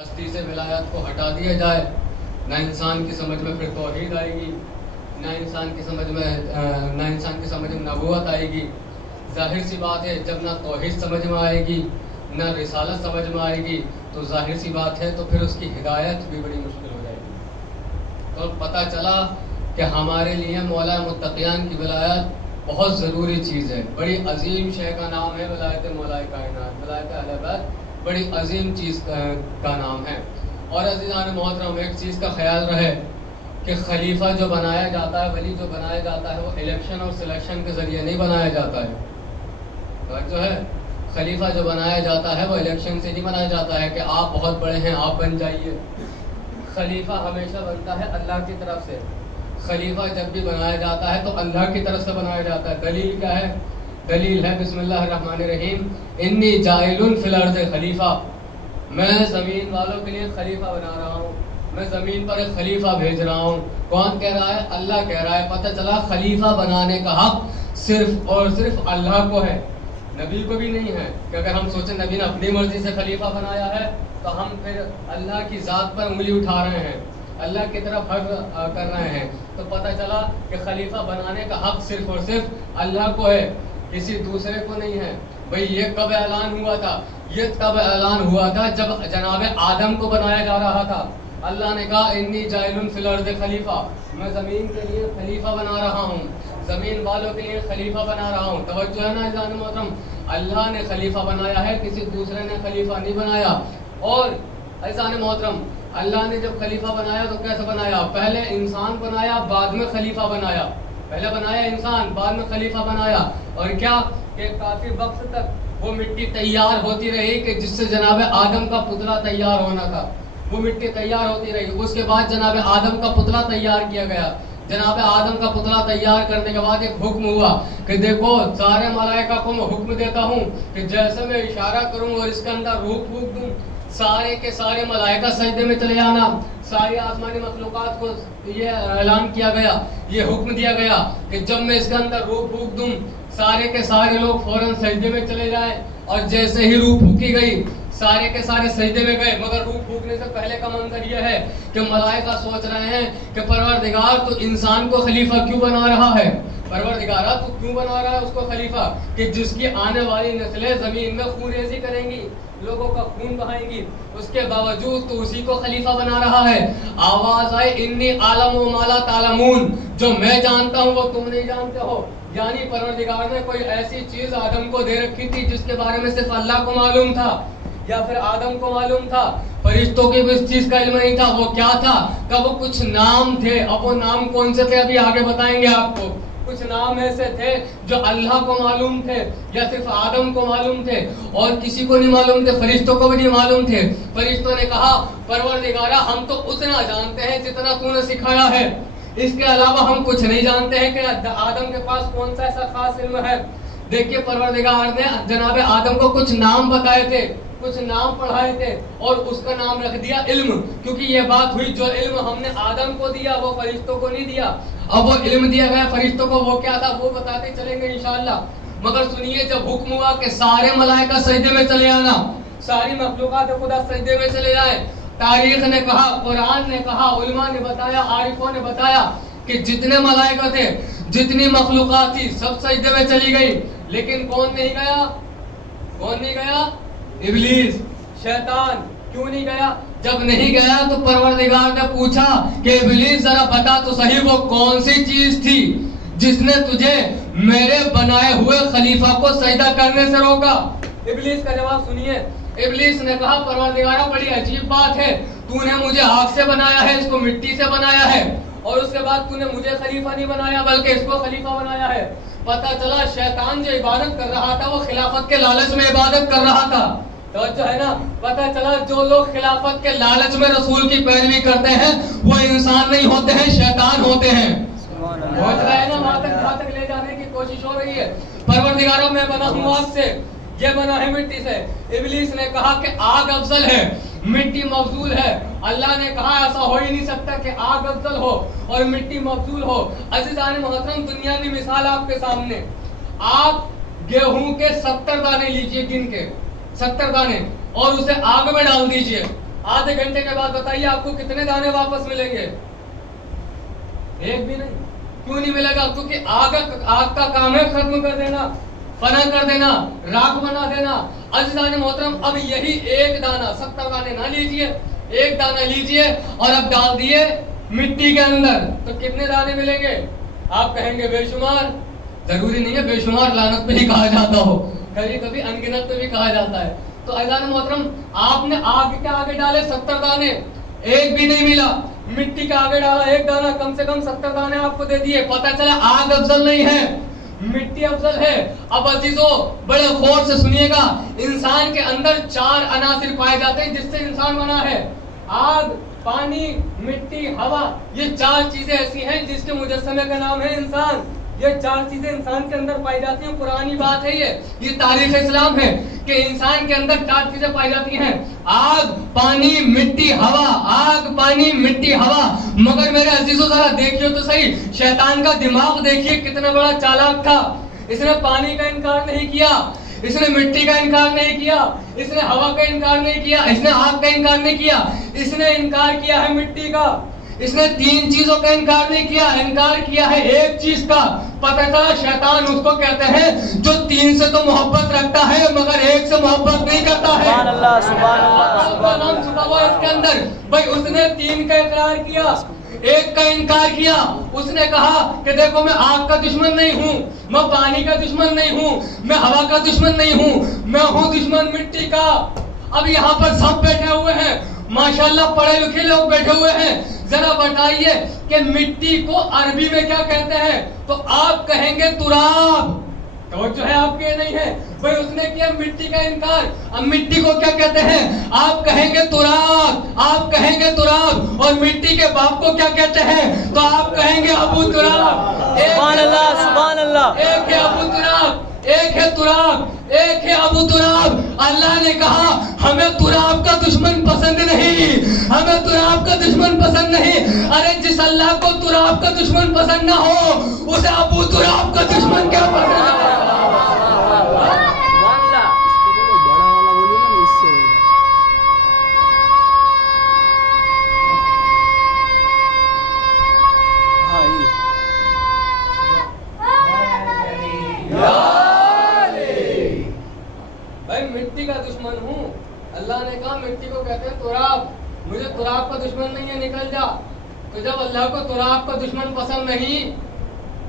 ہستی سے ولایت کو ہٹا دیا جائے، نہ انسان کی سمجھ میں پھر توحید آئے گی، نہ انسان کی سمجھ میں نبوت آئے گی۔ ظاہر سی بات ہے، جب نہ توحید سمجھ میں آئے گی نہ رسالت سمجھ میں آئے گی تو ظاہر سی بات ہے تو پھر اس کی ہدایت بھی بڑی مشکل ہو جائے گی۔ تو پتہ چلا کہ ہمارے لیے مولا متقیان کی ولایت بہت ضروری چیز ہے، بڑی عظیم شے کا نام ہے ولایت مولا کائنات، ولایت اہل بیت بڑی عظیم چیز کا نام ہے۔ اور عزیزان محترم، ایک چیز کا خیال رہے کہ خلیفہ جو بنایا جاتا ہے، ولی جو بنایا جاتا ہے، وہ الیکشن اور سلیکشن کے ذریعے نہیں بنایا جاتا ہے۔ جو ہے خلیفہ جو بنایا جاتا ہے وہ الیکشن سے نہیں بنایا جاتا ہے کہ آپ بہت بڑے ہیں آپ بن جائیے۔ خلیفہ ہمیشہ بنتا ہے اللہ کی طرف سے۔ خلیفہ جب بھی بنایا جاتا ہے تو اللہ کی طرف سے بنایا جاتا ہے۔ دلیل کیا ہے؟ دلیل ہے بسم اللہ الرحمن الرحیم، انی جاعل فی الارض خلیفہ، میں زمین والوں کے لیے خلیفہ بنا رہا ہوں، میں زمین پر ایک خلیفہ بھیج رہا ہوں۔ کون کہہ رہا ہے؟ اللہ کہہ رہا ہے۔ پتہ چلا خلیفہ بنانے کا حق صرف اور صرف اللہ کو ہے، نبی کو بھی نہیں ہے کہ اگر ہم سوچیں نبی نے اپنی مرضی سے خلیفہ بنایا ہے تو ہم پھر اللہ کی ذات پر انگلی اٹھا رہے ہیں، اللہ کی طرف حق کر رہے ہیں۔ تو پتہ چلا کہ خلیفہ بنانے کا حق صرف اور صرف اللہ کو ہے، کسی دوسرے کو نہیں ہے۔ بھئی یہ کب اعلان ہوا تھا؟ یہ تب اعلان ہوا تھا جب جناب آدم کو بنایا جا رہا تھا۔ اللہ نے کہا انی جاعل فی الارض خلیفہ، میں زمین کے لیے خلیفہ بنا رہا ہوں، زمین والوں کے لیے خلیفہ بنا رہا ہوں۔ توجہ ہے نا عزیزان محترم، اللہ نے خلیفہ بنایا ہے، کسی دوسرے نے خلیفہ نہیں بنایا۔ اور عزیزان محترم، اللہ نے جب خلیفہ بنایا تو کیسے بنایا؟ پہلے انسان بنایا، بعد میں خلیفہ بنایا۔ پہلے بنایا انسان، بعد میں خلیفہ بنایا۔ اور کیا کہ کافی وقت تک وہ مٹی تیار ہوتی رہی کہ جس سے جناب آدم کا پتلا تیار ہونا تھا، وہ مٹی تیار ہوتی رہی۔ اس کے بعد جناب آدم کا پتلا تیار کیا گیا۔ جناب آدم کا پتلا تیار کرنے کے بعد ایک حکم ہوا کہ دیکھو سارے ملائکہ کو میں حکم دیتا ہوں کہ جیسے میں اشارہ کروں اور اس کے اندر روح پھونک دوں، سارے کے سارے ملائکہ سجدے میں چلے آنا۔ ساری آسمانی مخلوقات کو یہ اعلان کیا گیا، یہ حکم دیا گیا کہ جب میں اس کے اندر روح پھونک دوں سارے کے سارے لوگ فوراً سجدے میں چلے جائیں۔ اور جیسے ہی روح پھونکی گئی سارے کے سارے سجدے میں گئے۔ مگر روح پھونکنے سے پہلے کا منظر یہ ہے کہ ملائکہ سوچ رہے ہیں کہ پروردگار تو انسان کو خلیفہ کیوں بنا رہا ہے؟ پروردگارہ تو کیوں بنا رہا ہے اس کو خلیفہ کہ جس کی آنے والی نسلیں زمین میں خون ریزی کریں گی، لوگوں کا خون بہائیں گی، اس کے باوجود تو اسی کو خلیفہ بنا رہا ہے۔ آواز آئے انی عالم و ما لا تعلمون، جو میں جانتا ہوں وہ تم نہیں جانتے ہو۔ یعنی پروردگار نے کوئی ایسی چیز آدم کو دے رکھی تھی جس کے بارے میں صرف اللہ کو معلوم تھا یا پھر آدم کو معلوم تھا، فرشتوں کی بھی اس چیز کا علم نہیں تھا۔ وہ کیا تھا کہ وہ کچھ نام تھے، اب وہ نام کون سے تھے ابھی آگے بتائیں گے آپ کو۔ کچھ نام ایسے تھے جو اللہ کو معلوم تھے یا صرف آدم کو معلوم تھے اور کسی کو نہیں معلوم تھے، فرشتوں کو بھی نہیں معلوم تھے۔ فرشتوں نے کہا پروردگارہ ہم تو اتنا جانتے ہیں جتنا تو نے سکھایا ہے، اس کے علاوہ ہم کچھ نہیں جانتے ہیں کہ آدم کے پاس کون سا ایسا خاص علم ہے۔ دیکھیے پروردگار نے جناب آدم کو کچھ نام بتائے تھے، کچھ نام پڑھائے تھے اور اس کا نام رکھ دیا علم، کیونکہ یہ بات ہوئی جو علم ہم نے آدم کو دیا وہ فرشتوں کو نہیں دیا۔ اب وہ علم دیا گیا فرشتوں کو، وہ کیا تھا وہ بتاتے چلیں گے انشاءاللہ۔ مگر سنیے جب حکم ہوا کہ سارے ملائکہ سجدے میں چلے آنا، ساری مخلوقات خدا سجدے میں چلے جائیں، تاریخ نے کہا، قرآن نے کہا، علماء نے بتایا، عارفوں نے بتایا کہ جتنے ملائکہ تھے، جتنی مخلوقات تھی سب سجدے میں چلی گئی، لیکن کون نہیں گیا؟ کون نہیں گیا؟ ابلیس، شیطان۔ کیوں نہیں گیا؟ جب نہیں گیا تو پروردگار نے پوچھا کہ ابلیس ذرا بتا تو صحیح وہ کون سی چیز تھی جس نے تجھے میرے بنائے ہوئے خلیفہ کو سجدہ کرنے سے روکا؟ ابلیس کا جواب سنیے۔ ابلیس نے کہا پروردگارہ بڑی عجیب بات ہے، تو نے مجھے آگ سے بنایا ہے، اس کو مٹی سے بنایا ہے، اور اس کے بعد تو نے مجھے خلیفہ نہیں بنایا بلکہ اس کو خلیفہ بنایا ہے۔ پتہ چلا شیطان جو عبادت کر رہا تھا وہ خلافت کے لالچ میں عبادت کر رہا تھا۔ توجہ ہے نا؟ پتہ چلا جو لوگ خلافت کے لالچ میں رسول کی پیروی کرتے ہیں وہ انسان نہیں ہوتے ہیں، شیطان ہوتے ہیں۔ پہنچ رہا ہے نا وہاں تک جہاں تک لے جانے کی کوشش ہو رہی ہے۔ پروردگاروں میں بنا ہوں آگ سے، یہ بنا ہے مٹی سے۔ ابلیس نے کہا کہ آگ افضل ہے، مٹی مفضول ہے۔ اللہ نے کہا ایسا ہو ہی نہیں سکتا کہ آگ افضل ہو اور مٹی مفضول ہو۔ عزیزان محترم دنیاوی مثال آپ کے سامنے، آپ گیہوں کے 70 دانے لیجئے گن کے، 70 دانے، اور اسے آگ میں ڈال دیجئے۔ आधे घंटे के बाद बताइए आपको कितने दाने वापस मिलेंगे? एक भी नहीं। क्यों नहीं मिलेगा? क्योंकि आग का काम है खत्म कर देना, फना कर देना, राख बना देना। अज़ीज़ान मोहतरम, अब यही एक दाना, 70 दाने ना लीजिए, एक दाना लीजिए और अब डाल दिए मिट्टी के अंदर, तो कितने दाने मिलेंगे? आप कहेंगे बेशुमार। जरूरी नहीं है बेशुमार लानत पे ही कहा जाता हो, कभी कभी अनगिनत पे भी कहा जाता है। तो अज़ीज़ान मोहतरम, आपने आग के आगे डाले 70 दाने, एक भी नहीं मिला। मिट्टी के आगे डाला एक दाना, कम से कम 70 दाने आपको दे दिए। पता चला आग अफजल नहीं है, मिट्टी अफजल है। अब अजीजों बड़े गौर से सुनिएगा, इंसान के अंदर 4 अनासिर पाए जाते हैं जिससे इंसान बना है। आग, पानी, मिट्टी, हवा, ये 4 चीजें ऐसी हैं जिसके मुजस्समे का नाम है इंसान। ये 4 चीजें इंसान के अंदर पाई जाती हैं। पुरानी बात है ये तारीख इस्लाम है कि इंसान के अंदर 4 चीजें पाई जाती हैं, आग, पानी, मिट्टी, हवा। आग, पानी, मिट्टी, हवा। मगर मेरे अजीजों जरा देखिए तो सही, शैतान का दिमाग देखिए कितना बड़ा चालाक था। इसने पानी का इनकार नहीं किया, इसने मिट्टी का इनकार नहीं किया, इसने हवा का इनकार नहीं किया, इसने आग का इनकार नहीं किया, इसने इनकार किया है मिट्टी का। इसने 3 चीजों का इनकार नहीं किया, इनकार किया है एक चीज का। पता चला शैतान उसको कहते हैं जो 3 से तो मोहब्बत रखता है मगर एक से मोहब्बत नहीं करता है। सुभान अल्लाह, सुभान अल्लाह। नाम छुपा हुआ है इसके अंदर। भाई उसने 3 का इकरार किया, एक का इनकार किया। उसने कहा कि देखो मैं आग का दुश्मन नहीं हूँ, मैं पानी का दुश्मन नहीं हूँ, मैं हवा का दुश्मन नहीं हूँ, मैं हूँ दुश्मन मिट्टी का। अब यहाँ पर सब बैठे हुए हैं, माशाल्लाह पढ़े लिखे लोग बैठे हुए हैं। जरा बताइए कि मिट्टी को अरबी में क्या कहते हैं? तो आप कहेंगे तुराब। तो जो है आपके नहीं है। भाई उसने किया मिट्टी का इनकार, अब मिट्टी को क्या कहते हैं? आप कहेंगे तुराब, आप कहेंगे तुराब। और मिट्टी के बाप को क्या कहते हैं? तो आप कहेंगे अबू तुराब। सुभान अल्लाह, सुभान अल्लाह। एक है अबू तुराब, एक है तुराब, एक है अबू तुराब। अल्लाह ने कहा हमें तुराब का दुश्मन पसंद नहीं, हमें तुराब का दुश्मन पसंद नहीं। अरे जिस अल्लाह को तुराब का दुश्मन पसंद ना हो उसे अबू तुराब का दुश्मन क्या पसंद है? मिट्टी का दुश्मन हूँ। अल्लाह ने कहा मिट्टी को कहते हैं तुराब, मुझे तुराब का दुश्मन नहीं है, निकल जा। तो जब अल्लाह को तुराब का दुश्मन पसंद नहीं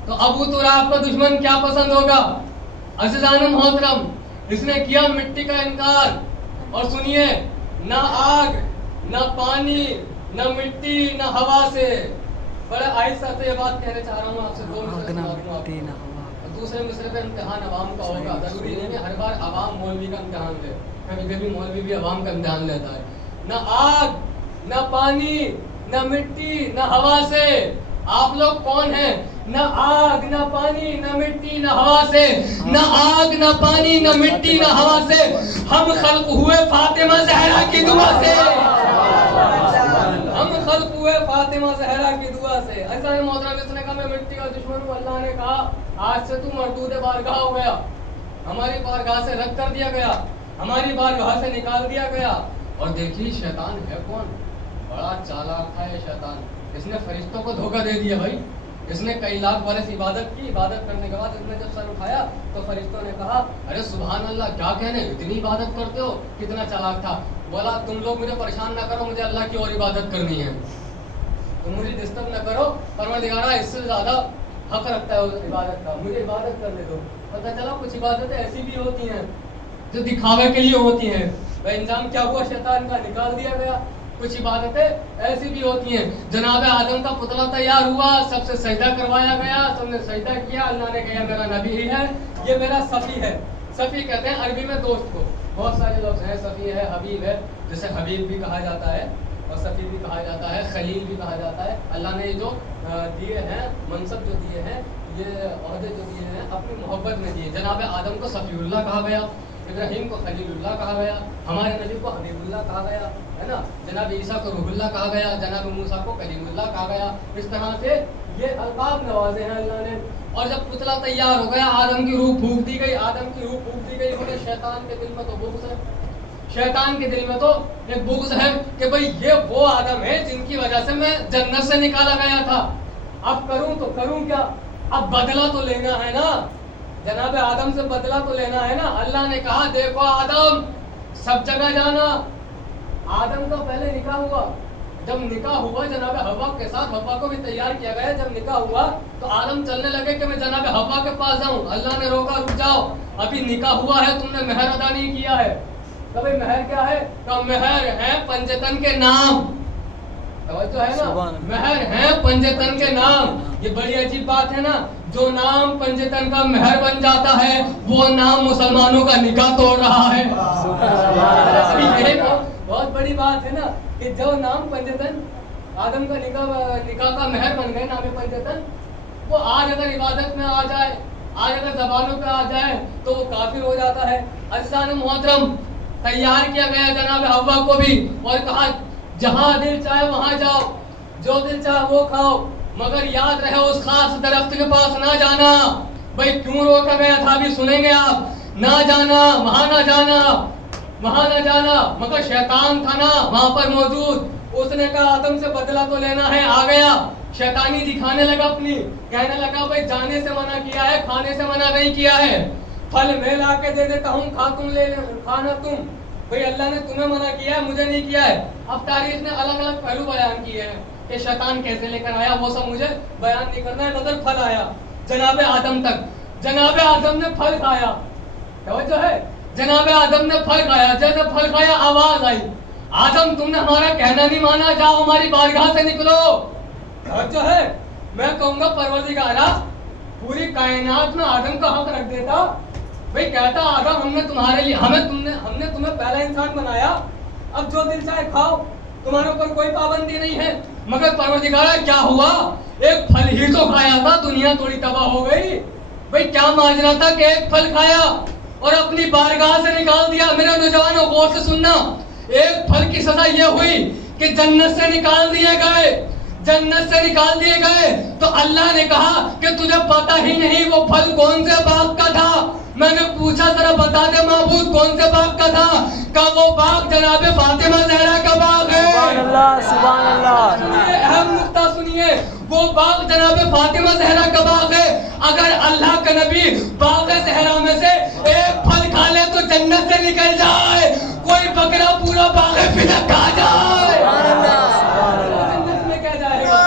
तो अबू तुराब का दुश्मन क्या पसंद होगा? अज़ीज़ान मोहतरम, इसने किया मिट्टी का इनकार। और सुनिए, ना आग, ना पानी, ना मिट्टी, ना हवा से। बड़े आहिस्ता से ये बात कहना चाह रहा हूँ आपसे, 2 मिनट। दूसरे मिसरे पे इम्तिहान अवाम का होगा, जरूरी नहीं है हर बार अवाम मौलवी का इम्तिहान ले, कभी कभी मौलवी भी अवाम का इम्तिहान लेता है। ना आग, ना पानी, ना मिट्टी, ना हवा से। आप लोग कौन हैं? ना आग, ना पानी, ना मिट्टी, ना हवा से। ना आग, ना पानी, ना मिट्टी, ना हवा से। हम खल्क हुए फातिमा ज़हरा की दुआ से, हम खल्क हुए फातिमा ज़हरा की दुआ से। ऐसा मोहतरम, इसने कहा मैं मिट्टी का दुश्मन हूँ। अल्लाह ने कहा आज से तू मरदूद बारगाह हो गया, हमारी बारगाह से रद्द कर दिया गया, हमारी बारगाह से निकाल दिया गया। और देखिए शैतान है कौन? बड़ा चालाक था ये शैतान। इसने फरिश्तों को धोखा दे दिया भाई। इसने कई लाख बरस इबादत की, इबादत करने के बाद इसने जब सर उठाया तो फरिश्तों ने कहा अरे सुभान अल्लाह, क्या कहने, इतनी इबादत करते हो। कितना चालाक था। बोला तुम लोग मुझे परेशान ना करो, मुझे अल्लाह की और इबादत करनी है, तुम मुझे डिस्टर्ब ना करो। परवरदिगार इससे ज्यादा हक रखता है उस इबादत का, मुझे इबादत करने दो। पता चला कुछ इबादतें ऐसी भी होती हैं जो दिखावे के लिए होती हैं। वह इंजाम क्या हुआ? शैतान का निकाल दिया गया। कुछ इबादतें ऐसी भी होती हैं। जनाब आदम का पुतला तैयार हुआ, सबसे सजदा करवाया गया, सबने सजदा किया। अल्लाह ने कहा मेरा नबी ही है, ये मेरा सफ़ी है। सफ़ी कहते हैं अरबी में दोस्त को। बहुत सारे लोग हैं, सफ़ी है, हबीब है, जैसे हबीब भी कहा जाता है और सफ़ी भी कहा जाता है, खलील भी कहा जाता है। अल्लाह ने जो दिए हैं, मनसब जो दिए हैं, ये ओहदे जो दिए हैं, अपनी मोहब्बत में दिए। जनाब आदम को सफ़ीउल्लाह कहा गया, इब्राहीम को खलीलुल्लाह कहा गया, हमारे नबी को हबीबुल्लाह कहा गया, है ना। जनाब ईसा को रूहुल्लाह कहा गया, जनाब मूसा को कलीमुल्लाह कहा गया। इस तरह से ये अल्काब नवाजे हैं अल्लाह ने। और जब पुतला तैयार हो गया, आदम की रूह फूंक दी गई, आदम की रूह फूंक दी गई। उन्हें शैतान के दिल में तो बुग़्ज़ है, شیطان کے دل میں تو ایک بغض ہے کہ بھئی یہ وہ آدم ہے جن کی وجہ سے میں جنت سے نکالا گیا تھا، اب کروں تو کروں کیا، اب بدلہ تو لینا ہے نا، جناب آدم سے بدلہ تو لینا ہے نا۔ اللہ نے کہا دیکھو آدم سب جگہ جانا۔ آدم کا پہلے نکاح ہوا، جب نکاح ہوا جناب حوا کے ساتھ، حوا کو بھی تیار کیا گیا، جب نکاح ہوا تو آدم چلنے لگے کہ میں جناب حوا کے پاس جاؤں، اللہ نے روکا رک جاؤ، ابھی نکاح ہوا ہے، تم نے مہر ادا نہیں کیا ہے۔ کبھی مہر کیا ہے؟ کہ مہر ہے پنجتن کے نام، توجہ ہے نا، مہر ہے پنجتن کے نام۔ یہ بڑی عجیب بات ہے نا، جو نام پنجتن کا مہر بن جاتا ہے وہ نام مسلمانوں کا نکاح توڑ رہا ہے۔ یہ بہت بڑی بات ہے نا کہ جو نام پنجتن آدم کا نکاح کا مہر بن گئے، نام پنجتن، وہ آج اگر عبادت میں آ جائے، آج اگر زبانوں پہ آ جائے تو وہ کافر ہو جاتا ہے۔ عزیزان محترم، تیار کیا گیا جناب حوا کو بھی اور کہا جہاں دل چاہے وہاں جاؤ، جو دل چاہے وہ کھاؤ، مگر یاد رہے اس خاص درخت کے پاس نہ جانا۔ بھائی کیوں روکا گیا تھا ابھی سنیں گے آپ، نہ جانا، وہاں نہ جانا، وہاں نہ جانا، مگر شیطان تھا نا وہاں پر موجود، اس نے کہا آدم سے بدلہ تو لینا ہے، آ گیا شیطانی دکھانے لگا اپنی، کہنے لگا بھائی جانے سے منع کیا ہے، کھانے سے منع نہیں کیا ہے، پھل میں لا کے دے دیتا ہوں، کھا تم لے کھانا تم، بھئی اللہ نے تمہیں منع کیا ہے، مجھے نہیں کیا ہے۔ اب تاریخ نے الگ الگ پہلو بیان کیے ہیں کہ شیطان کیسے لے کر آیا، وہ سب مجھے بیان نہیں کرنا ہے، مگر پھل آیا جناب آدم تک، جناب آدم نے پھل کھایا، توجہ ہے، جناب آدم نے پھل کھایا، جیسے پھل کھایا آواز آئی، آدم تم نے ہمارا کہنا نہیں مانا، جاؤ ہماری بارگاہ سے نکلو۔ توجہ ہے، میں کہوں گا پروردگارا پوری کائنات میں آدم کا حق رکھ دیتا، بھئی کہتا آدم ہم نے تمہارے لیے ہم نے تمہیں پہلا انسان بنایا، اب جو دل چاہے کھاؤ، تمہارے اوپر کوئی پابندی نہیں ہے، مگر پروردگارا کیا ہوا، ایک پھل ہی تو کھایا تھا، دنیا تھوڑی تباہ ہو گئی، بھئی کیا ماجرا تھا کہ ایک پھل کھایا اور اپنی بارگاہ سے نکال دیا۔ میرے نوجوانوں غور سے سننا، ایک پھل کی سزا یہ ہوئی کہ جنت سے نکال دیے گئے، جنت سے نکال دیے گئے تو اللہ نے کہا کہ تجھے پتہ ہی نہیں وہ پھل کون سے باغ کا تھا۔ میں نے پوچھا ذرا بتا دے معبود کون سے باغ کا تھا، کہ وہ باغ جناب فاطمہ زہرا کا باغ ہے۔ سبحان اللہ، سبحان اللہ۔ سنیے اہم نقطہ سنیے، وہ باغ جناب فاطمہ زہرا کا باغ ہے۔ اگر اللہ کا نبی باغ زہرا میں سے ایک پھل کھا لے تو جنت سے نکل جائے، کوئی بکرا پورا باغ فلک کھا جائے، جنت میں کیا جائے گا۔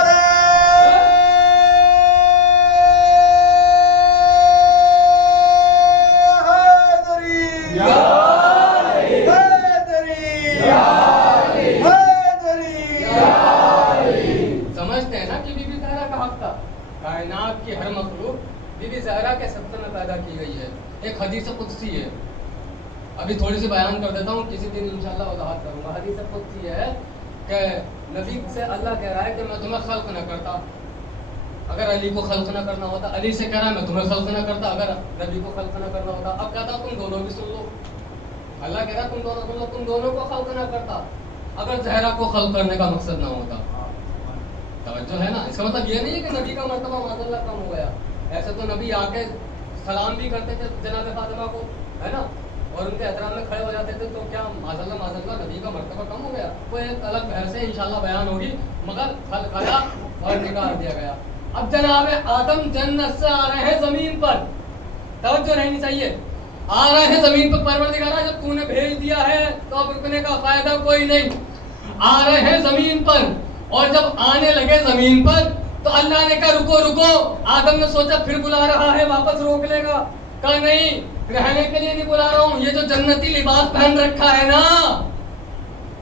سمجھتے ہیں نا کہ بی بی زہرا کا حق تھا، کائنات کی ہر مخلوق بی بی زہرا کے صدقے میں پیدا کی گئی ہے۔ ایک حدیث قدسی ہے، ابھی تھوڑی سی بیان کر دیتا ہوں، کسی دن انشاءاللہ وضاحت کروں گا۔ حدیث قدسی ہے کہ نبی سے اللہ کہہ رہا ہے کہ میں تمہیں خلق نہ کرتا، اگر علی کو خلق نہ کرنا ہوتا، علی سے کہہ رہا ہے میں تمہیں خلق نہ کرتا اگر نبی کو خلق نہ کرنا ہوتا۔ اب کہتا تم دونوں بھی سن لو، اللہ کہہ رہا تم دونوں سن لو، تم دونوں کو خلق نہ کرتا اگر زہرا کو خلق کرنے کا مقصد نہ ہوتا۔ توجہ ہے نا، اس کا مطلب یہ نہیں ہے کہ نبی کا مرتبہ معاذ اللہ کم ہو گیا، ایسے تو نبی آ کے سلام بھی کرتے تھے جناب فاطمہ کو، ہے نا، اور ان کے احترام میں کھڑے ہو جاتے تھے، تو کیا معاذ اللہ نبی کا مرتبہ کم ہو گیا؟ وہ ایک الگ بحث ہے، انشاءاللہ بیان ہوگی، مگر پھل کھایا اور نکال دیا گیا۔ اب جناب آدم جنت سے آ رہے ہیں زمین پر، توجہ رہنی چاہیے، آ رہے ہیں زمین پر، پروردگارہ جب تو نے بھیج دیا ہے تو اب رکنے کا فائدہ کوئی نہیں، آ رہے ہیں زمین پر، اور جب آنے لگے زمین پر تو اللہ نے کہا رکو رکو، آدم نے سوچا پھر بلا رہا ہے، واپس روک لے گا، کہا نہیں رہنے کے لیے نہیں بلا رہا ہوں، یہ جو جنتی لباس پہن رکھا ہے نا،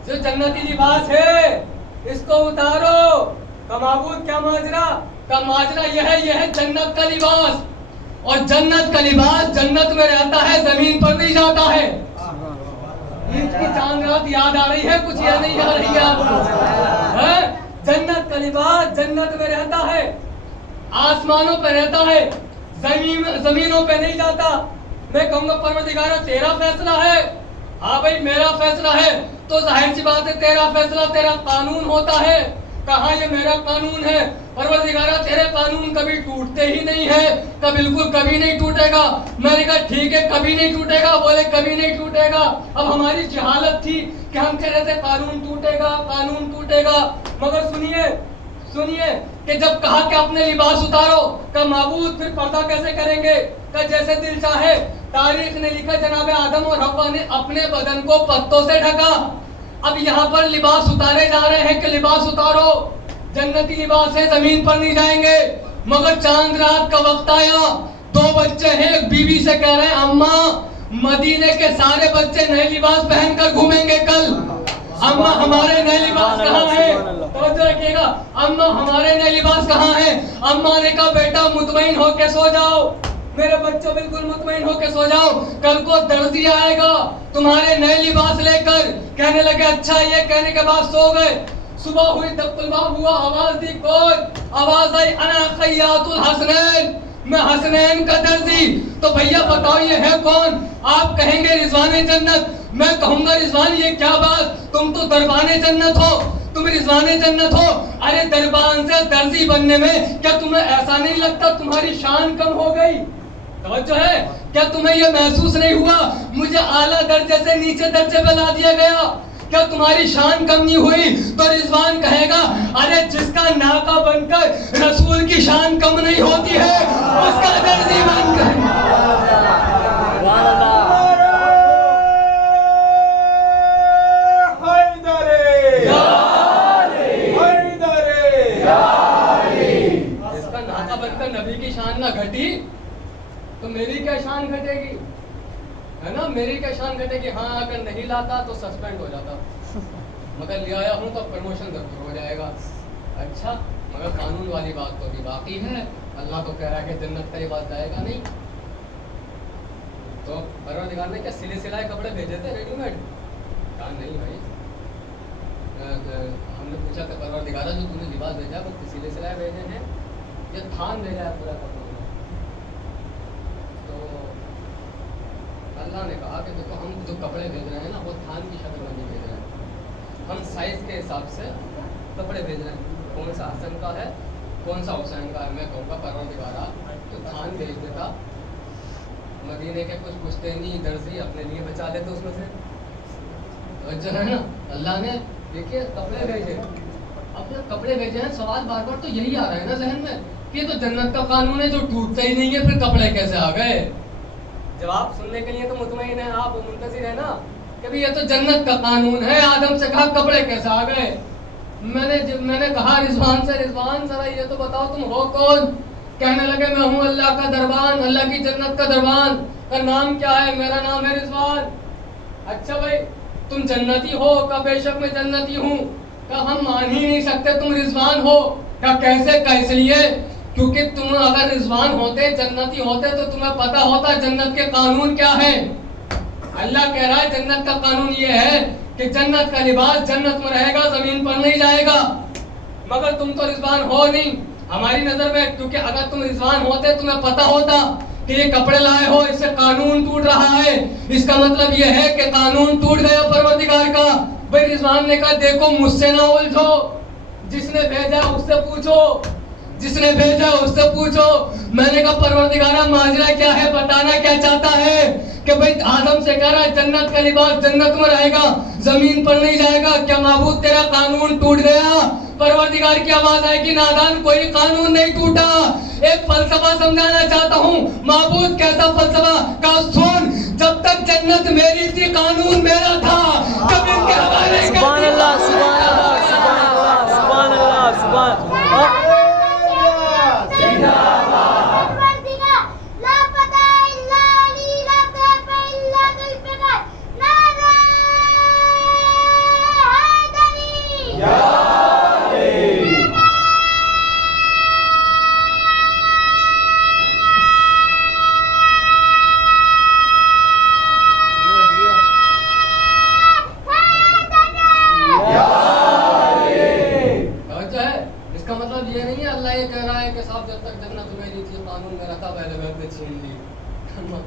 جو جنتی لباس ہے اس کو اتارو۔ کہ معبود کیا ماجرا؟ کہ ماجرا یہ ہے جنت کا لباس، اور جنت کا لباس جنت میں رہتا ہے، زمین پر نہیں جاتا ہے۔ عید کی چاند رات یاد آ رہی ہے کچھ یا نہیں آ رہی ہے؟ جنت کا لباس جنت میں رہتا ہے، آسمانوں پہ رہتا ہے، زمینوں پہ نہیں جاتا۔ میں کہوں گا پروردگارہ تیرا فیصلہ ہے، ہاں بھائی میرا فیصلہ ہے، تو ظاہر سی بات ہے تیرا فیصلہ تیرا قانون ہوتا ہے۔ کہا یہ میرا قانون ہے، پروردگارہ تیرے قانون کبھی ٹوٹتے ہی نہیں ہے، کہ بالکل کبھی نہیں ٹوٹے گا۔ میں نے کہا ٹھیک ہے کبھی نہیں ٹوٹے گا، بولے کبھی نہیں ٹوٹے گا۔ اب ہماری جہالت تھی کہ ہم کہہ رہے تھے قانون ٹوٹے گا، قانون ٹوٹے گا، مگر سنیے کہ جب کہا کہ اپنے لباس اتارو، کہ معبود پھر پردہ کیسے کریں گے، کہ جیسے دل چاہے۔ تاریخ نے لکھا جناب آدم اور حوا نے اپنے بدن کو پتوں سے ڈھکا۔ اب یہاں پر لباس اتارے جا رہے ہیں کہ لباس اتارو، جنتی لباس ہے، زمین پر نہیں جائیں گے۔ مگر چاند رات کا وقت آیا، 2 بچے ہیں، ایک بیوی سے کہہ رہے ہیں اماں مدینے کے سارے بچے نئے لباس پہن کر گھومیں گے کل، اماں ہمارے نئے لباس کہاں ہیں؟ توجہ رکھیے گا، اماں ہمارے نئے لباس کہاں ہیں؟ اماں نے کہا بیٹا مطمئن ہو کے سو جاؤ، میرے بچوں بالکل مطمئن ہو کے سو جاؤ، کل کو درزی آئے گا تمہارے نئے لباس لے کر۔ کہنے لگے اچھا، یہ کہنے کے بعد سو گئے۔ صبح ہوئی، دب الباب ہوا، آواز دی کون؟ آواز آئی انا خیاط الحسنین، میں حسنین کا درزی۔ تو بھیا بتاؤ یہ ہے کون؟ آپ کہیں گے رضوان جنت، میں کہوں گا رضوان یہ کیا بات، تم تو دربان جنت ہو، تم رضوان جنت ہو۔ ارے دربان سے درزی بننے میں کیا تمہیں ایسا نہیں لگتا تمہاری شان کم ہو گئی؟ توجہ ہے، کیا تمہیں یہ محسوس نہیں ہوا مجھے اعلیٰ درجے سے نیچے درجے پہ لا دیا گیا؟ کیا تمہاری شان کم نہیں ہوئی؟ تو رضوان کہے گا ارے جس کا ناکا بن کر رسول کی شان کم نہیں ہوتی ہے اس کا درزی بن کر۔ جس کا ناکا بن کر نبی کی شان نہ گھٹی تو میری کیا شان گھٹے گی، ہے نا؟ میری کیا شان گھٹے گی؟ ہاں اگر نہیں لاتا تو سسپینڈ ہو جاتا، مگر لے آیا ہوں تو پروموشن ضرور ہو جائے گا۔ اچھا مگر قانون والی بات تو ابھی باقی ہے، اللہ تو کہہ رہا ہے کہ جنت کا یہ بات جائے گا نہیں۔ تو پروردگار نے کیا سلے سلائے کپڑے بھیجے تھے ریڈی میڈ؟ کہا نہیں بھائی، ہم نے پوچھا کہ پروردگار جو تم نے لباس بھیجا وہ سلے سلائے بھیجے ہیں یا تھان بھیجا ہے پورا کپڑا؟ اللہ نے کہا کہ دیکھو ہم جو کپڑے بھیج رہے ہیں نا وہ تھان کی شکل میں نہیں بھیج رہے ہیں، ہم سائز کے حساب سے کپڑے بھیج رہے ہیں، کون سا حسن کا ہے کون سا حسین کا ہے۔ میں کہوں گا پروردگارا تو تھان بھیج دیتا، مدینے کے کچھ پشتینی درزی اپنے لیے بچا لیتے اس میں سے، جو ہے نا اللہ نے دیکھیے کپڑے بھیجے، اپنے کپڑے بھیجے ہیں۔ سوال بار بار تو یہی آ رہا ہے نا ذہن میں کہ تو جنت کا قانون ہے جو ٹوٹتا ہی نہیں ہے، پھر کپڑے کیسے آ گئے؟ جواب سننے کے لیے تو مطمئن ہے آپ، منتظر ہے نا کہ یہ تو جنت کا قانون ہے۔ آدم سے کہا کپڑے کیسے آ گئے؟ میں نے کہا رضوان سے رضوان ذرا یہ تو بتاؤ تم ہو کون؟ کہنے لگے میں ہوں اللہ کا دربان، اللہ کی جنت کا دربان۔ کا نام کیا ہے؟ میرا نام ہے رضوان۔ اچھا بھائی تم جنتی ہو؟ کا بے شک میں جنتی ہوں۔ کا ہم مان ہی نہیں سکتے تم رضوان ہو۔ کا کیسے؟ کا اس لیے کیونکہ تم اگر رضوان ہوتے جنتی ہوتے تو تمہیں پتا ہوتا جنت کے قانون کیا ہے۔ اللہ کہہ رہا ہے جنت کا قانون یہ ہے کہ جنت کا لباس جنت میں رہے گا، زمین پر نہیں جائے گا۔ مگر تم تو رضوان ہو نہیں ہماری نظر میں، کیونکہ اگر تم رضوان ہوتے تمہیں پتا ہوتا کہ یہ کپڑے لائے ہو اس سے قانون ٹوٹ رہا ہے، اس کا مطلب یہ ہے کہ قانون ٹوٹ گیا پروردگار کا۔ بھائی رضوان نے کہا دیکھو مجھ سے نہ الجھو، جس نے بھیجا اس سے پوچھو، جس نے بھیجا اس سے پوچھو۔ میں نے کہا پروردگارہ ماجرا کیا ہے، بتانا کیا چاہتا ہے؟ کہ بھئی آدم سے کہہ رہا ہے جنت کا لباس جنت میں رہے گا، زمین پر نہیں جائے گا، کیا معبود تیرا قانون ٹوٹ گیا؟ پروردگار کی آواز آئے گی نادان کوئی قانون نہیں ٹوٹا، ایک فلسفہ سمجھانا چاہتا ہوں۔ معبود کیسا فلسفہ؟ کہا سن، جب تک جنت میری تھی قانون میرا تھا، کبھی ان کے حوالے کر سبحان اللہ سبحان اللہ سبحان اللہ سبحان اللہ سبحان اللہ۔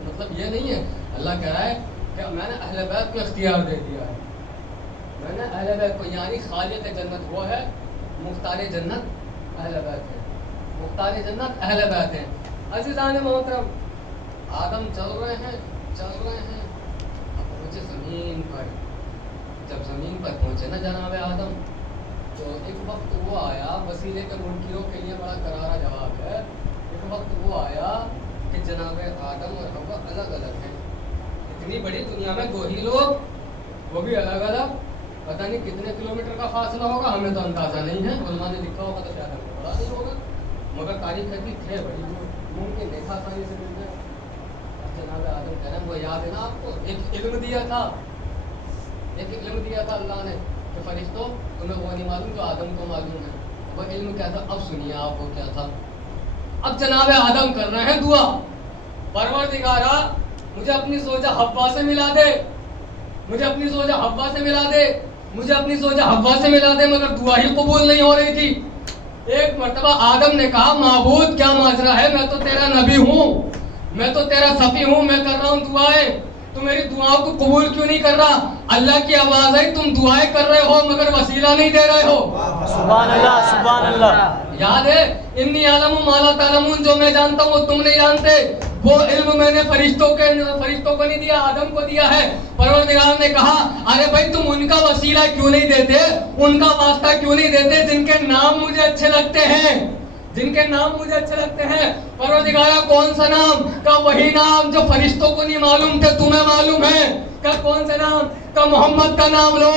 مطلب یہ نہیں ہے، اللہ کہہ رہا ہے کہ میں نے اہل بیت کو اختیار دے دیا ہے، میں نے اہل بیت کو، یعنی خالق جنت وہ ہے मुख्तार जन्नत अहले बैत हैं, मुख्तार जन्नत अहले बैत हैं। अज़ीज़ान मोहतरम, आदम चल रहे हैं, अब पहुँचे ज़मीन पर। जब ज़मीन पर पहुँचे ना जनाब आदम, तो एक वक्त वो आया, वसीले के मुनकिरों के लिए बड़ा करारा जवाब है, एक वक्त वो आया कि जनाब आदम और हव्वा अलग अलग हैं। इतनी बड़ी दुनिया में दो ही लोग, वो भी अलग अलग, पता नहीं कितने किलोमीटर का फासला होगा, हमें तो अंदाज़ा नहीं है। उलमा ने लिखा होगा तो शायद हमें पता नहीं होगा, मगर तारीख भी थे बड़ी दूर, मुमकिन देखा आसानी से मिल जाए। जनाब आदम कह रहे हैं, वो याद है ना आपको, एक इल्म दिया था अल्लाह ने कि फरिश्तों तुम्हें वो नहीं मालूम जो आदम को मालूम है। वो इल्म क्या था, अब सुनिए आप वो क्या था। अब जनाब आदम कर रहे हैं दुआ, परवरदिगारा मुझे अपनी सोजा हव्वा से मिला दे, मुझे अपनी सोजा हव्वा से मिला दे, मुझे अपनी सोजा हव्वा से मिला दे, मगर दुआ ही कबूल नहीं हो रही थी। एक मर्तबा आदम ने कहा, माबूद क्या माजरा है, मैं तो तेरा नबी हूँ, मैं तो तेरा सफी हूँ, मैं कर रहा हूँ दुआएं, तू मेरी दुआओं को कबूल क्यों नहीं कर रहा? अल्लाह की आवाज आई, तुम दुआएं कर रहे हो मगर वसीला नहीं दे रहे हो। सुभान अल्लाह, सुभान अल्लाह। याद है, इन्नी आलम माला तालमून, जो मैं जानता हूँ वो तुम नहीं जानते। वो इल्म मैंने फरिश्तों को नहीं दिया, आदम को दिया है। परवरदिगार ने कहा, अरे भाई तुम उनका वसीला क्यों नहीं देते, उनका वास्ता क्यों नहीं देते जिनके नाम मुझे अच्छे लगते हैं, जिनके नाम मुझे अच्छे लगते हैं। परवरदिगारा कौन सा नाम? का वही नाम जो फरिश्तों को नहीं मालूम थे, तुम्हें मालूम है। का कौन सा नाम? का मोहम्मद का नाम लो,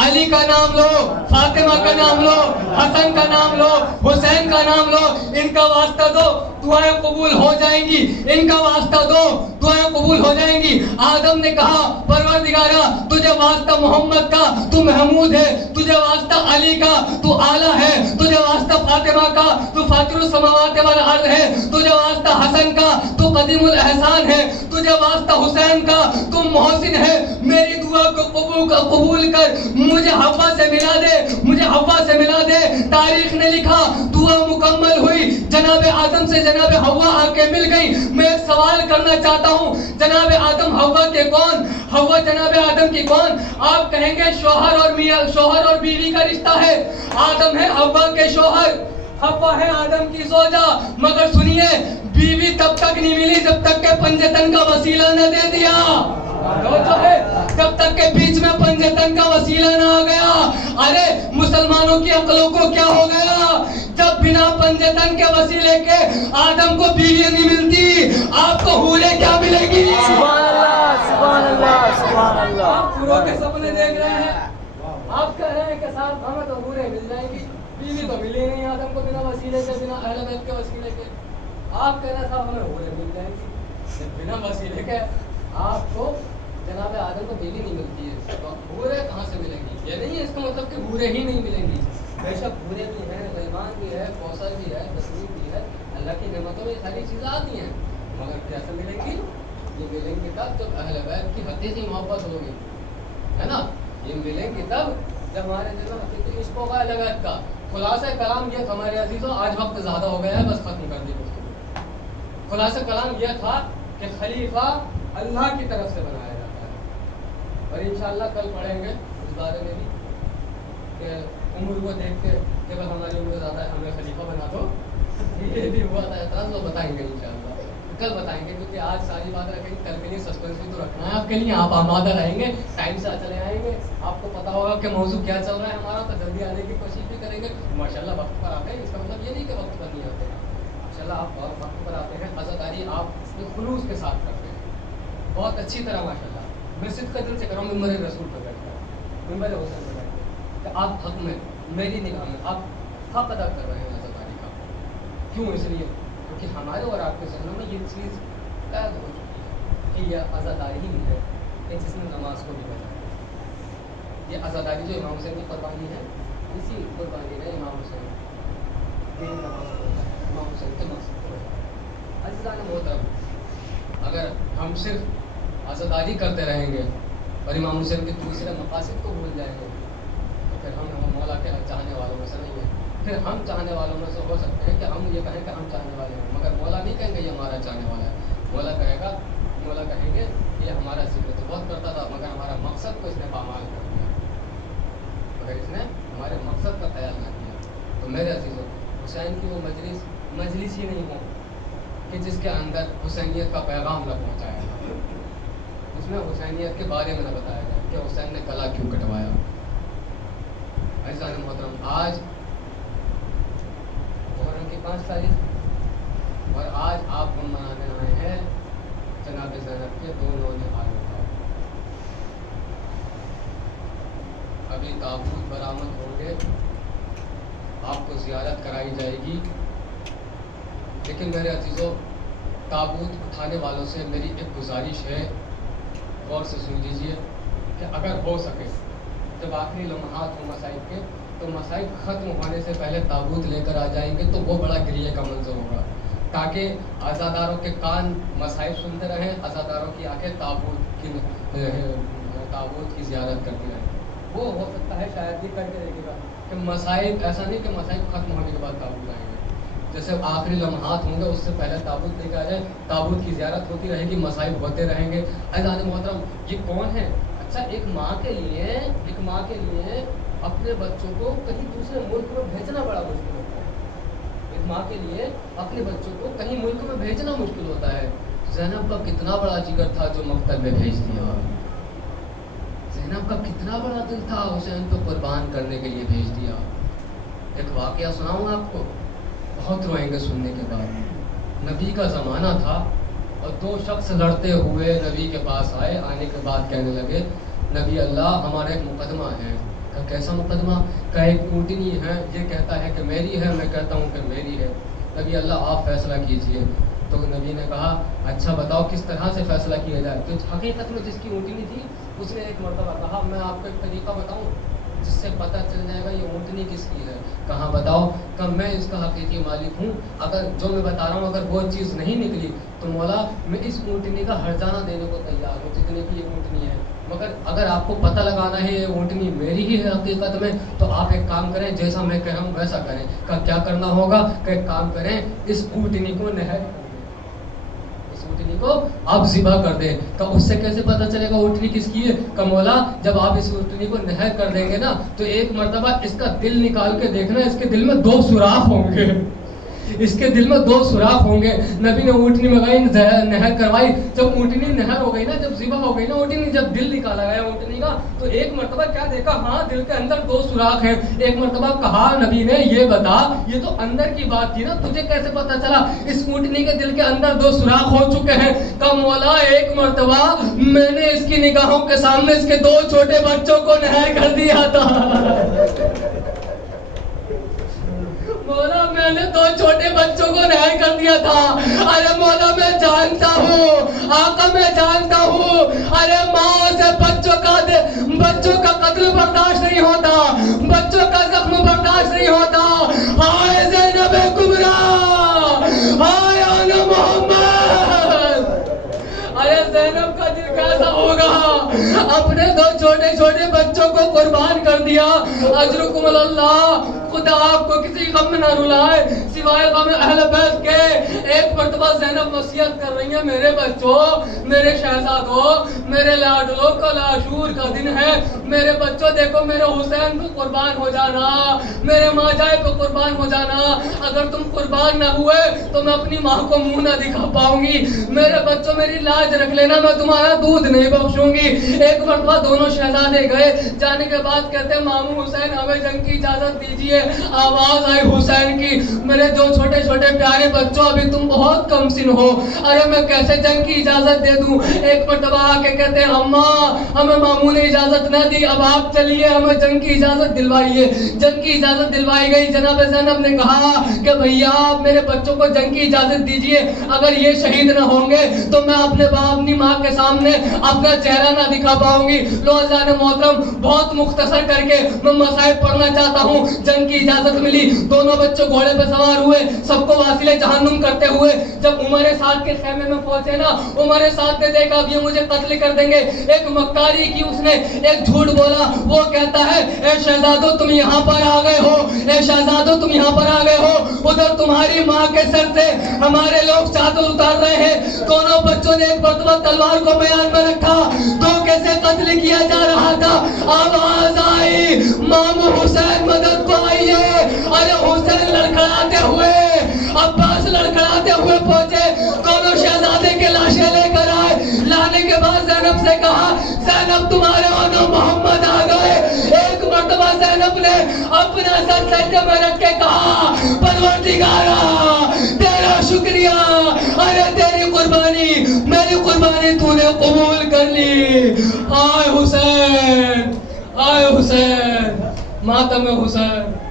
अली का नाम लो, फातिमा का नाम लो, हसन का नाम लो, हुसैन का नाम लो, इनका वास्ता दो दुआएं कबूल हो जाएंगी, इनका वास्ता दो दुआएं कबूल हो जाएंगी। आदम ने कहा, परवरदिगारा तुझे वास्ता मोहम्मद का, तू महमूद है, तुझे वास्ता अली का, तू आला है, तुझे वास्ता फातिमा का, तू फातिरुस समावात वल अर्द है, तुझे वास्ता हसन का, तू कदीमुल एहसान है, तुझे वास्ता हुसैन का, तू मोहसिन है। मेरी दुआ को कबूल कर, मुझे हव्वा से मिला दे, मुझे हव्वा से मिला दे। तारीख ने लिखा, दुआ मुकम्मल हुई, जनाब आदम से जनाब हव्वा आके मिल गई। मैं एक सवाल करना चाहता हूँ, जनाब आदम हव्वा के कौन? हव्वा जनाब आदम की कौन? आप कहेंगे शौहर और बीवी का रिश्ता है। आदम है हव्वा के शौहर, हव्वा है आदम की जोजा। मगर सुनिए, बीवी तब तक नहीं मिली जब तक के पंजतन का वसीला न दे दिया, जो है जब तक के बीच में पंजतन का वसीला ना आ गया। अरे मुसलमानों की अक्लों को क्या हो गया? जब बिना पंजतन के वसीले के आदम को बीवी नहीं मिलती, आपको हूरें क्या मिलेगी? सुभान अल्लाह, सुभान अल्लाह, सुभान अल्लाह। आप हूरों के सपने देख रहे हैं, आप कह रहे हैं कि साहब हमें तो हूरें मिल जाएंगी, बीवी तो मिली नहीं आदम को बिना वसीले के, बिना अहले बैत के वसीले के। आप कह रहे हैं साहब हमें हूरें मिल जाएंगी बिना वसीले के, आपको जनाब आदम को बीवी नहीं मिलती है, तो हूरें कहाँ से मिलेंगी? ये नहीं है इसका मतलब कि हूरें ही नहीं मिलेंगी। बेशक हूरें भी हैं, गलमान भी है, कौसर भी है, तस्वीर भी है, अल्लाह की नेमतों में ये सारी चीज़ें आती हैं, मगर कैसे मिलेंगी? ये मिलेंगी तब जब अहले बैत की हकीकी मोहब्बत होगी, है ना? ये मिलेंगी तब जब हमारे दिल में हकीकी इश्क होगा अहले बैत का। खुलासा कलाम ये था हमारे अजीज़ों, आज वक्त ज़्यादा हो गया है, बस ख़त्म कर दी गुफ्तगू। खुलासा कलाम यह था कि खलीफा अल्लाह की तरफ से बनाया जाता है, और इंशाअल्लाह कल पढ़ेंगे इस बारे में भी कि उम्र को देख के केवल हमारी उम्र ज़्यादा है हमें खलीफा बना दो, ये भी हुआ था एतराज़, वो बताएंगे इंशाअल्लाह, कल बताएंगे, क्योंकि आज सारी बात रखेंगे, कल के लिए सस्पेंस भी तो रखना है आपके लिए, आप आमादा रहेंगे, टाइम से चले आएंगे, आपको पता होगा कि मौजू क्या चल रहा है हमारा, तो जल्दी आने की कोशिश भी करेंगे। माशाल्लाह वक्त पर आते हैं, इसका मतलब ये नहीं कि वक्त पर नहीं आते हैं, माशाल्लाह आप वक्त पर आते हैं, अज़ादारी आप खुलूस के साथ करते हैं बहुत अच्छी तरह माशाल्लाह। मैं सिद्ध का दिल से कर रहा हूँ, मिंबर रसूल पर बैठकर, मिंबर हुसैन पर बैठकर, कि आप हक में, मेरी निगाह में आप हक अदा कर रहे हैं अज़ादारी का। क्यों? इसलिए क्योंकि हमारे और आपके ज़हनों में ये चीज़ कैद हो चुकी है कि यह आज़ादारी ही है कि जिसने नमाज को भी बचाया। ये आज़ादारी जो इमाम हुसैन की कुर्बानी है, इसी कुर्बानी ने इमाम हुसैन इमाम हुसैन के मकसद को बचाया। अज़ीज़ान मोहतरम, अगर हम सिर्फ आज़ादारी करते रहेंगे और इमाम हुसैन के दूसरे मकासद को भूल जाएंगे, तो फिर हम मौला के चाहने वालों में से नहीं है। फिर हम चाहने वालों में से हो सकते हैं कि हम ये कहें कि हम चाहने वाले हैं, मगर मौला नहीं कहेंगे ये हमारा चाहने वाला है। मौला कहेंगे ये हमारा जिक्र तो बहुत करता था, मगर हमारा मकसद को इसने पामाल कर दिया, मगर इसने हमारे मकसद का ख्याल ना किया। मेरे अजीज़ों, हुसैन की वो मजलिस ही नहीं हो कि जिसके अंदर हुसैनियत का पैगाम न पहुँचाया जाए, उसमें हुसैनियत के बारे में न बताया जाए कि हुसैन ने गला क्यों कटवाया। ऐसा मोहतरम, आज मुहर्रम की 5 तारीख और आज आप हम मनाने आए हैं जनाब ज़ैनब के 2 नौने आलों का। अभी ताबूत बरामद होंगे, आपको ज़ियारत कराई जाएगी, लेकिन मेरे अजीज़ों, ताबूत उठाने वालों से मेरी एक गुजारिश है, गौर से सुन लीजिए कि अगर हो सके जब आखिरी लम्हात हो मसाइब के, तो मसाइब ख़त्म होने से पहले ताबूत लेकर आ जाएंगे तो वो बड़ा गिरिए का मंजर होगा, ताकि आज़ादारों के कान मसाइब सुनते रहें, आज़ादारों की आंखें ताबूत की ज़ियारत करती रहें। वो हो सकता है शायद ये करके देखेगा कि मसाइब, ऐसा नहीं कि मसाइब ख़त्म होने के बाद ताबूत आएंगे, जैसे आखिरी लम्हात होंगे उससे पहले ताबूत लेकर आ जाए, ताबूत की ज़ियारत होती रहेगी, मसाइब होते रहेंगे। अज़ान मोहतरम, ये कौन है? अच्छा, एक माँ के लिए अपने बच्चों को कहीं दूसरे मुल्क में भेजना बड़ा मुश्किल होता है। एक माँ के लिए अपने बच्चों को कहीं मुल्क में भेजना मुश्किल होता है। ज़ैनब का कितना बड़ा जिगर था जो मक्तल में भेज दिया। ज़ैनब का कितना बड़ा दिल था, हुसैन को कुर्बान करने के लिए भेज दिया। एक वाक़या सुनाऊंगा आपको, बहुत रोएंगे सुनने के बाद। नबी का ज़माना था और 2 शख्स लड़ते हुए नबी के पास आए। आने के बाद कहने लगे, नबी अल्लाह, हमारा एक मुकदमा है। कहा, कैसा मुकदमा? कहा, एक ऊँटनी है, ये कहता है कि मेरी है, मैं कहता हूँ कि मेरी है। नबी अल्लाह, आप फैसला कीजिए। तो नबी ने कहा, अच्छा बताओ किस तरह से फैसला किया जाए। तो हकीकत में जिसकी ऊँटनी थी उसने एक मरतबा कहा, मैं आपको एक तरीका बताऊँ जिससे पता चल जाएगा ये ऊँटनी किसकी है। कहाँ बताओ? कहा, मैं इसका हकीकी मालिक हूँ, अगर जो मैं बता रहा हूँ अगर वो चीज़ नहीं निकली तो मौला मैं इस ऊँटनी का हर्जाना देने को तैयार हूँ जितने की ये ऊँटनी है, मगर अगर आपको पता लगाना है ये ऊँटनी मेरी ही है हकीकत में, तो आप एक काम करें, जैसा मैं कह रहा हूँ वैसा करें। कहा, क्या करना होगा? कि एक काम करें, इस ऊँटनी को नहर ऊँटनी को आप ज़िबा कर दें। का उससे कैसे पता चलेगा ऊँटनी किसकी है? का मौला, जब आप इस ऊँटनी को नहर कर देंगे ना तो एक मर्तबा इसका दिल निकाल के देखना, इसके दिल में 2 सुराख होंगे, इसके दिल में 2 सुराख होंगे। नबी ने ऊँटनी मंगाई, नहर करवाई। जब ऊँटनी नहर हो गई ना, जब ज़िबा हो गई ना ऊँटनी, जब दिल निकाला गया ऊँटनी का, तो एक मर्तबा क्या देखा? हाँ, दिल के अंदर 2 सुराख हैं। एक मर्तबा कहा नबी ने, ये बता, ये तो अंदर की बात थी ना, तुझे कैसे पता चला इस ऊँटनी के दिल के अंदर 2 सुराख हो चुके हैं? का मौला, एक मर्तबा मैंने इसकी निगाहों के सामने इसके 2 छोटे बच्चों को नहर कर दिया था। मौला, मैंने 2 छोटे बच्चों को नहर कर दिया था। अरे मौला, मैं जानता हूँ, आका मैं जानता हूँ, अरे माँ से बच्चों का कत्ल बर्दाश्त नहीं होता, बच्चों का जख्म बर्दाश्त नहीं होता। हाय ज़ैनब कुबरा, हाय आना मोहम्मद। अरे ज़ैनब का दिल कैसा होगा? अपने 2 छोटे छोटे बच्चों को कुर्बान कर दिया। अजरुकुम अल्लाह, खुदा आपको किसी गम में न रुलाए सिवाय गम अहले बैत के। एक मर्तबा ज़ैनब वसीयत कर रही है, मेरे बच्चों, मेरे शहजादों, मेरे लाडलों, कल आशूर का दिन है, मेरे बच्चों देखो, मेरे हुसैन को कुर्बान हो जाना, मेरे माजाए को कुर्बान हो जाना। अगर तुम कुर्बान न हुए तो मैं अपनी माँ को मुंह न दिखा पाऊंगी। मेरे बच्चों, मेरी लाज रख लेना, मैं तुम्हारा दूध नहीं बख्शूंगी। एक मर्तबा दोनों शहजादे गए, जाने के बाद कहते, मामू हुसैन, हमें जंग की इजाजत दीजिए। आवाज आई हुसैन की, मेरे 2 छोटे छोटे प्यारे बच्चों, अभी तुम बहुत कम सिन हो, अरे मैं कैसे जंग की इजाजत दे दूं? एक मर्तबा आके कहते हैं, अम्मा, हमें मामू ने इजाजत न दी, अब आप चलिए, हमें जंग की इजाजत दिलवाइए। जंग की इजाजत दिलवाई गई। जनाब ज़ैनब ने कहा कि भैया, आप मेरे बच्चों को जंग की इजाजत दीजिए, अगर ये शहीद न होंगे तो मैं अपनी माँ के सामने अपना चेहरा ना दिखा पाऊंगी। लो अल्लाह ने मोहतरम, बहुत मुख्तसर करके मैं मसाइब पढ़ना चाहता हूँ। जंग की इजाजत मिली, दोनों बच्चों घोड़े पे सवार हुए, सबको वासिले जहन्नुम करते हुए जब उमर साद के खेमे में पहुंचे ना, उमर साद ने देखा अब ये मुझे कत्ल कर देंगे। एक मक्कारी की उसने एक झूठ बोला, वो कहता है, ए शहजादो तुम यहाँ पर आ गए हो, ए शहजादो तुम यहाँ पर आ गए हो, उधर तुम्हारी माँ के सर से हमारे लोग चादर उतार रहे हैं। दोनों बच्चों ने एक मरतबा तलवार को बयान में रखा, तो कैसे कत्ल किया जा रहा था। आवाज आई, मामू हुसैन मदद को आइए। अरे हुसैन لڑکھڑاتے ہوئے عباس لڑکھڑاتے ہوئے پہنچے, دونوں شہزادے کے لاشیں لے کر آئے. لانے کے بعد زینب سے کہا زینب تمہارے اونو محمد آ گئے. ایک مرتبہ زینب نے اپنا سر سجدے میں رکھ کے کہا پروردگارا تیرا شکریہ, ارے تیری قربانی میری قربانی تو نے قبول کر لی. آئے حسین, آئے حسین, ماتم حسین.